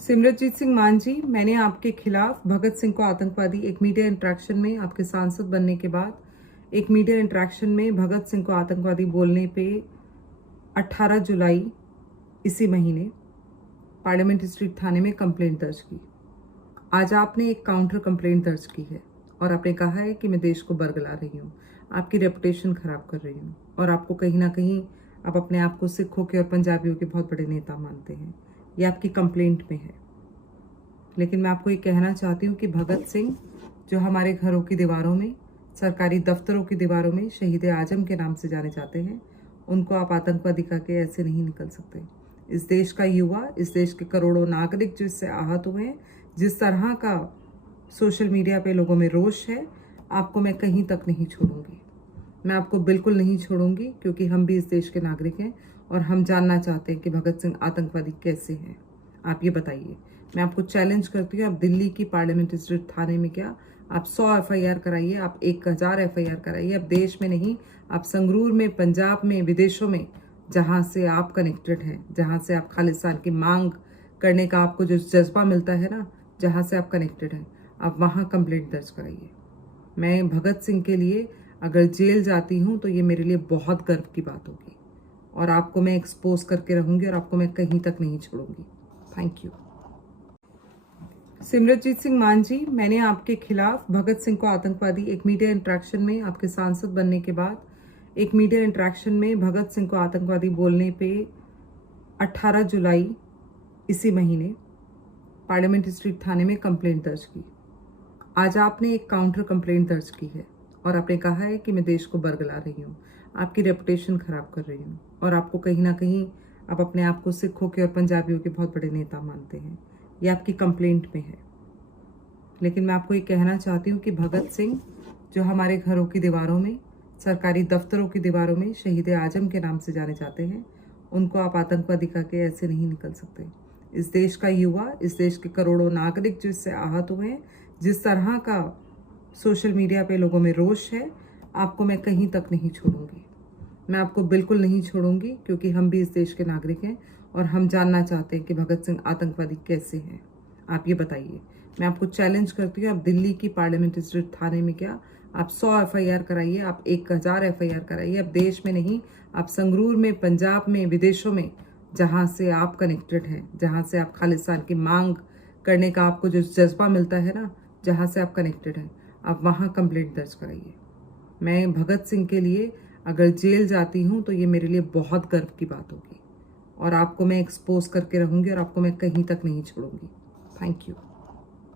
सिमरनजीत सिंह मान जी, मैंने आपके खिलाफ भगत सिंह को आतंकवादी एक मीडिया इंटरेक्शन में आपके सांसद बनने के बाद एक मीडिया इंटरेक्शन में भगत सिंह को आतंकवादी बोलने पे 18 जुलाई इसी महीने पार्लियामेंट स्ट्रीट थाने में कंप्लेंट दर्ज की। आज आपने एक काउंटर कंप्लेंट दर्ज की है और आपने कहा है कि मैं देश को बरगला रही हूँ, आपकी रेपुटेशन खराब कर रही हूँ और आपको कहीं ना कहीं आप अपने आप को सिखों के और पंजाबियों के बहुत बड़े नेता मानते हैं। ये आपकी कंप्लेंट में है। लेकिन मैं आपको ये कहना चाहती हूँ कि भगत सिंह जो हमारे घरों की दीवारों में, सरकारी दफ्तरों की दीवारों में शहीद आजम के नाम से जाने जाते हैं, उनको आप आतंकवादी कह के ऐसे नहीं निकल सकते। इस देश का युवा, इस देश के करोड़ों नागरिक जो इससे आहत हुए हैं, जिस तरह का सोशल मीडिया पे लोगों में रोष है, आपको मैं कहीं तक नहीं छोड़ूंगी। मैं आपको बिल्कुल नहीं छोड़ूंगी, क्योंकि हम भी इस देश के नागरिक हैं और हम जानना चाहते हैं कि भगत सिंह आतंकवादी कैसे हैं। आप ये बताइए। मैं आपको चैलेंज करती हूँ, आप दिल्ली की पार्लियामेंट स्ट्रीट थाने में क्या आप 100 FIR कराइए, आप 1000 FIR कराइए। आप देश में नहीं, आप संगरूर में, पंजाब में, विदेशों में, जहाँ से आप कनेक्टेड हैं, जहाँ से आप खालिस्तान की मांग करने का आपको जो जज्बा मिलता है ना, जहाँ से आप कनेक्टेड हैं, आप वहाँ कंप्लेंट दर्ज कराइए। मैं भगत सिंह के लिए अगर जेल जाती हूँ तो ये मेरे लिए बहुत गर्व की बात होगी और आपको मैं एक्सपोज करके रहूंगी और आपको मैं कहीं तक नहीं छोड़ूंगी। Thank you. सिमरनजीत सिंह मान जी, मैंने आपके खिलाफ भगत सिंह को आतंकवादी एक मीडिया इंटरेक्शन में आपके सांसद बनने के बाद एक मीडिया इंटरेक्शन में भगत सिंह को आतंकवादी बोलने पे 18 जुलाई इसी महीने पार्लियामेंट स्ट्रीट थाने में कंप्लेंट दर्ज की। आज आपने एक काउंटर कंप्लेंट दर्ज की है और आपने कहा है कि मैं देश को बरगला रही हूँ, आपकी रेपुटेशन खराब कर रही हूँ और आपको कहीं ना कहीं आप अपने आप को सिखों के और पंजाबियों के बहुत बड़े नेता मानते हैं। ये आपकी कंप्लेंट में है। लेकिन मैं आपको ये कहना चाहती हूँ कि भगत सिंह जो हमारे घरों की दीवारों में, सरकारी दफ्तरों की दीवारों में शहीद आजम के नाम से जाने जाते हैं, उनको आप आतंकवादी कह के ऐसे नहीं निकल सकते। इस देश का युवा, इस देश के करोड़ों नागरिक जो इससे आहत हुए हैं, जिस तरह का सोशल मीडिया पे लोगों में रोष है, आपको मैं कहीं तक नहीं छोड़ूंगी। मैं आपको बिल्कुल नहीं छोड़ूंगी, क्योंकि हम भी इस देश के नागरिक हैं और हम जानना चाहते हैं कि भगत सिंह आतंकवादी कैसे हैं। आप ये बताइए। मैं आपको चैलेंज करती हूँ, आप दिल्ली की पार्लियामेंट स्ट्रीट थाने में क्या आप 100 FIR कराइए, आप 1000 FIR कराइए। आप देश में नहीं, आप संगरूर में, पंजाब में, विदेशों में, जहाँ से आप कनेक्टेड हैं, जहाँ से आप खालिस्तान की मांग करने का आपको जो जज्बा मिलता है ना, जहाँ से आप कनेक्टेड हैं, आप वहाँ कंप्लेंट दर्ज कराइए। मैं भगत सिंह के लिए अगर जेल जाती हूँ तो ये मेरे लिए बहुत गर्व की बात होगी और आपको मैं एक्सपोज करके रहूंगी और आपको मैं कहीं तक नहीं छोड़ूंगी। Thank you.